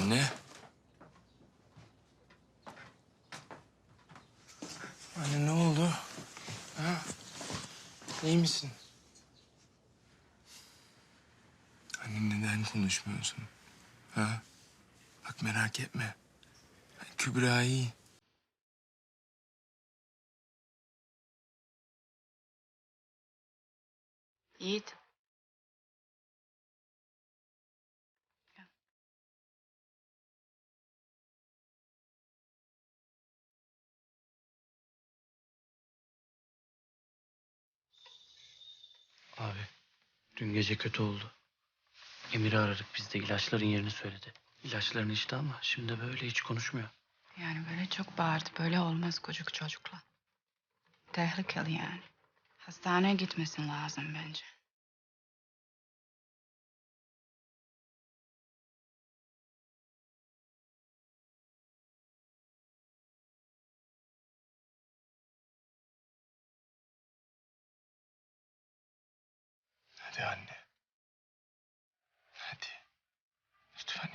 Anne. Anne ne oldu? Ha? İyi misin? Anne neden konuşmuyorsun? Ha? Bak merak etme. Kübra iyi. Yiğit. Abi dün gece kötü oldu. Emir'i aradık biz de ilaçların yerini söyledi. İlaçlarını içti ama şimdi böyle hiç konuşmuyor. Yani böyle çok bağırdı. Böyle olmaz çocuk çocukla. Tehlikeli yani. Hastaneye gitmesin lazım bence.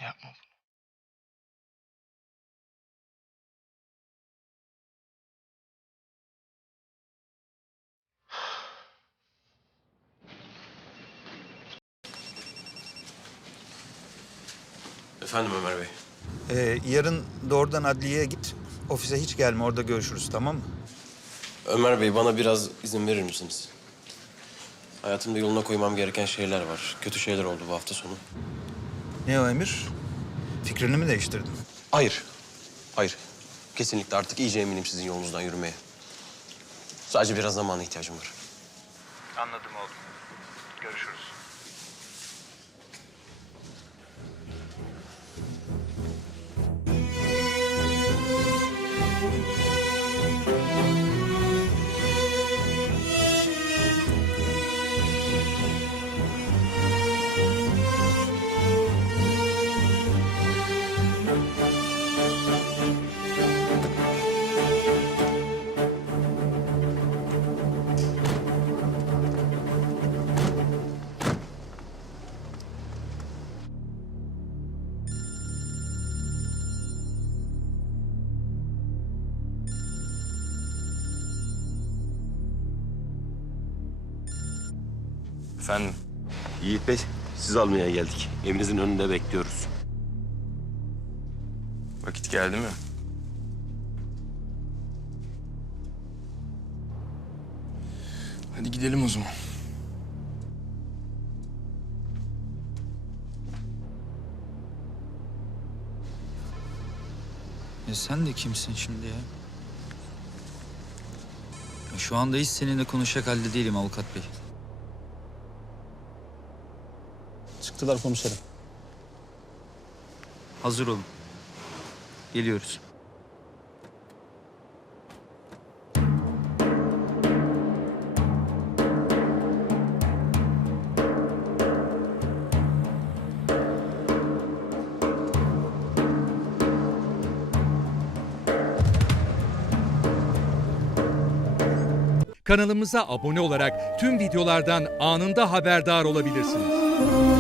Yapma bunu. Efendim Ömer Bey. Ee, yarın doğrudan adliyeye git. Ofise hiç gelme orada görüşürüz tamam mı? Ömer Bey bana biraz izin verir misiniz? Hayatımda yoluna koymam gereken şeyler var. Kötü şeyler oldu bu hafta sonu. Ne o Emir? Fikrini mi değiştirdin? Hayır. Hayır. Kesinlikle artık iyice eminim sizin yolunuzdan yürümeye. Sadece biraz zamana ihtiyacım var. Anladım oğlum. Görüşürüz. Efendim? Yiğit Bey, siz almaya geldik. Evinizin önünde bekliyoruz. Vakit geldi mi? Hadi gidelim o zaman. Ya sen de kimsin şimdi ya? ya? Şu anda hiç seninle konuşacak halde değilim avukat bey. Çıktılar komiserim. Hazır olun. Geliyoruz. Kanalımıza abone olarak tüm videolardan anında haberdar olabilirsiniz.